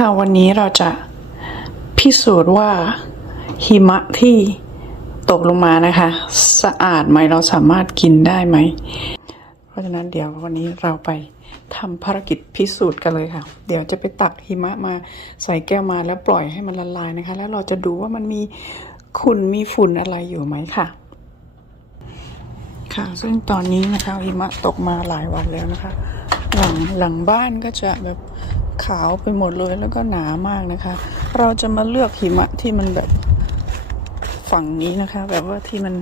ค่ะวันนี้เราจะพิสูจน์ว่าหิมะที่ตกลงมานะคะ สะอาดไหมเราสามารถกินได้ไหม เพราะฉะนั้นเดี๋ยววันนี้เราไปทำภารกิจพิสูจน์กันเลยค่ะ เดี๋ยวจะไปตักหิมะมาใส่แก้วมาแล้วปล่อยให้มันละลายนะคะ แล้วเราจะดูว่ามันมีขุ่นมีฝุ่นอะไรอยู่ไหมค่ะ ค่ะ ซึ่งตอนนี้นะคะหิมะตกมาหลายวันแล้วนะคะ หลังหลังบ้านก็จะแบบ ขาวไปหมดเลยแล้วก็หนามากนะคะ เราจะมาเลือกหิมะที่มันแบบฝั่งนี้นะคะ แบบว่าที่มัน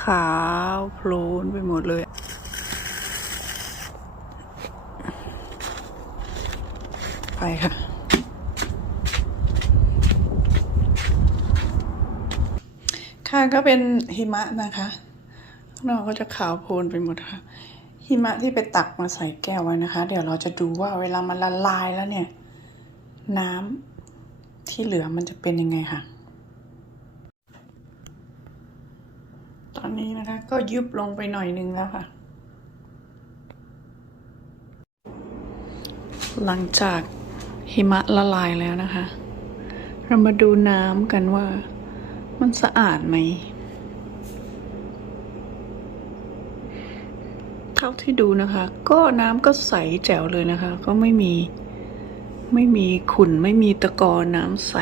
ขาวโพลนไปหมดเลย ไปค่ะค่ะก็เป็นหิมะนะคะข้างนอกก็จะขาวโพลนไปหมดค่ะ หิมะที่ไปตักมาใส่แก้วไว้นะคะ เดี๋ยวเราจะดูว่าเวลามันละลายแล้วเนี่ย น้ำที่เหลือมันจะเป็นยังไงค่ะ ตอนนี้นะคะก็ยุบลงไปหน่อยนึงแล้วค่ะ หลังจากหิมะละลายแล้วนะคะ เรามาดูน้ำกันว่ามันสะอาดไหม เท่าที่ดูนะคะ ก็น้ำก็ใสแจ๋วเลยนะคะ ก็ไม่มีไม่มีขุ่นไม่มีตะกอนน้ำใส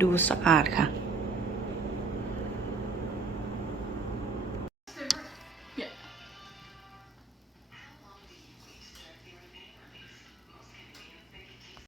ดูสะอาดค่ะ